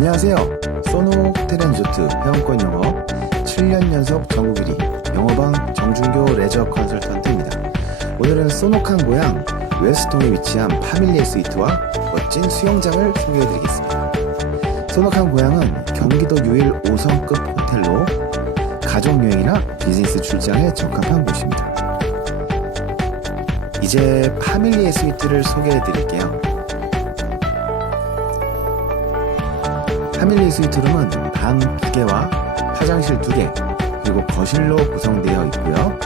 안녕하세요. 소노 호텔앤리조트 회원권 영업 7년 연속 전국 1위 영어방 정준교 레저 컨설턴트입니다. 오늘은 소노칸 고향 웨스통에 위치한 파밀리에 스위트와 멋진 수영장을 소개해드리겠습니다. 소노칸 고향은 경기도 유일 5성급 호텔로 가족여행이나 비즈니스 출장에 적합한 곳입니다. 이제 파밀리에 스위트를 소개해드릴게요. 파밀리 스위트룸은 방 2개와 화장실 2개, 그리고 거실로 구성되어 있고요.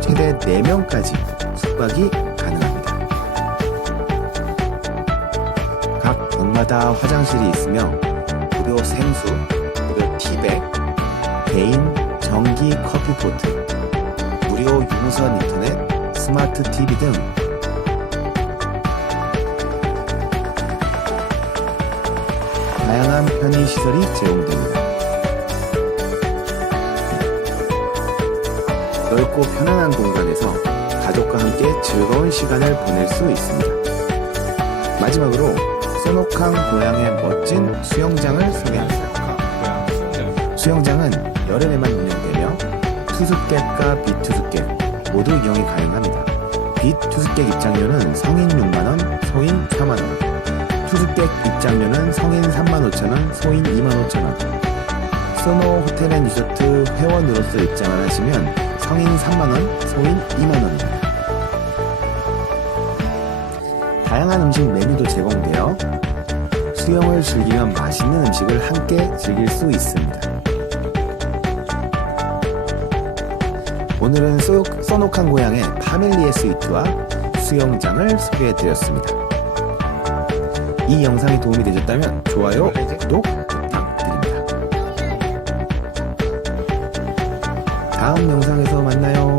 최대 4명까지 숙박이 가능합니다. 각 방마다 화장실이 있으며 무료 생수, 무료 티백, 개인 전기 커피 포트, 무료 유무선 인터넷, 스마트 TV 등 다양한 편의 시설이 제공됩니다. 넓고 편안한 공간에서 가족과 함께 즐거운 시간을 보낼 수 있습니다. 마지막으로 소노캉 고향의 멋진 수영장을 소개합니다. 수영장은 여름에만 운영되며 투숙객과 비투숙객 모두 이용이 가능합니다. 비투숙객 입장료는 성인 6만원, 소인 4만원, 투숙객 입장료는 성인 3만 5천원, 소인 2만 5천원. 소노 호텔 앤 리조트 회원으로서 입장을 하시면 성인 3만원, 소인 2만원입니다. 다양한 음식 메뉴도 제공되어 수영을 즐기면 맛있는 음식을 함께 즐길 수 있습니다. 오늘은 소, 소노칸 고향의 파밀리에 스위트와 수영장을 소개해드렸습니다. 이 영상이 도움이 되셨다면 좋아요, 구독 부탁드립니다. 다음 영상에서 만나요.